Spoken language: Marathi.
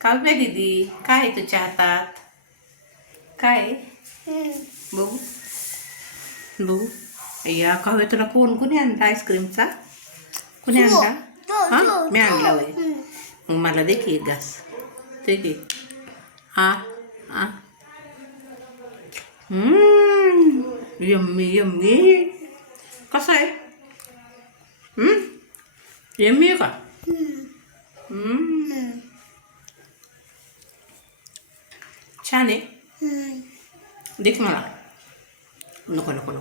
काव्या दीदी. काय आहे तुझ्या हातात? काय? बघू. बघू. या काव्या तुला कोण कोणी आणला आईस्क्रीमचा कोणी आणला? हा? मी आणला वय मग मला दे की एक घास दे की. आ आ यम्मी यम्मी. कसं आहे? यम्मी आहे का? Chane. Mm. Dígame. No conozco, no